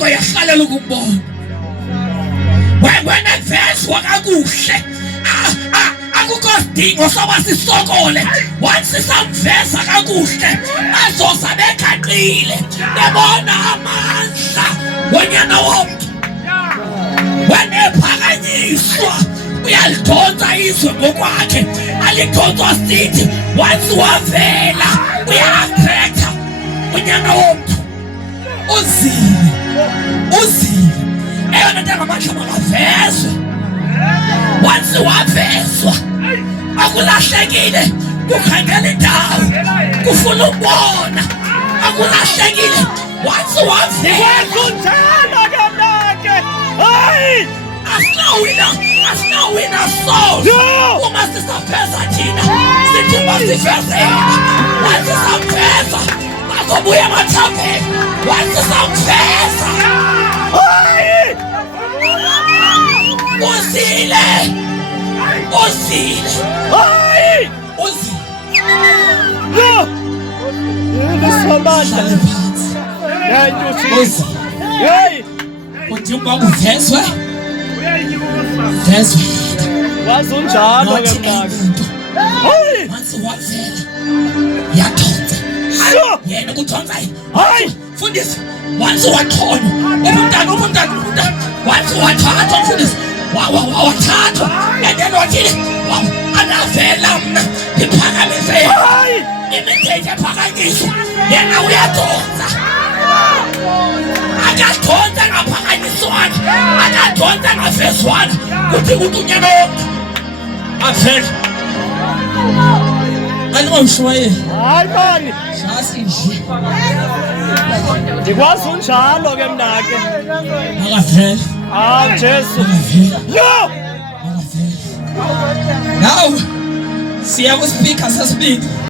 yakho yahlalela ukubona wena vezwa kakuhle akukho sidingo soba sisokole once samveza kakuhle azoza bekhaqile bebona amandla wonyana womntu wena ephakanyiswa uyalidonsa izwe ngokwakhe alidonswa sithi once wavela uya-attracta unyana womntu uzile eyona nto engamandla makavezwe once wavezwa akulahlekile kukhangela indawo kufuna ukubona akulahlekile once wavela Hayi! Asinawina soul uma sisaveza thina sithi masiveze yena once samveza bazobuya emathambeni once samveza Hayi! uzile Hayi! Yo! Ngisamandla. hlale phansi Hayi nkosi. Hayi! uthi ubaba uvezwe vezwe Wazunjalo ke mntaka. Hayi! once wavela yathonza Sho! yena ukuthonza Hayi! fundisa once wathonywa umntana once wathathwa mfundisi wathathwa and then wathile anavela mna ndiphakamise yena Hayi! imithetho ephakanyiswa yena uyadonsa akadonsa ngaphakanyiswana akadonsa ngavezwana kuthi unyana womntu avele andingomshwaye Hayi mani! shasi nje Ndikwazi unjalo ke mnake. akavele Ah Jesu. Yo! now siya ku speaker sesibili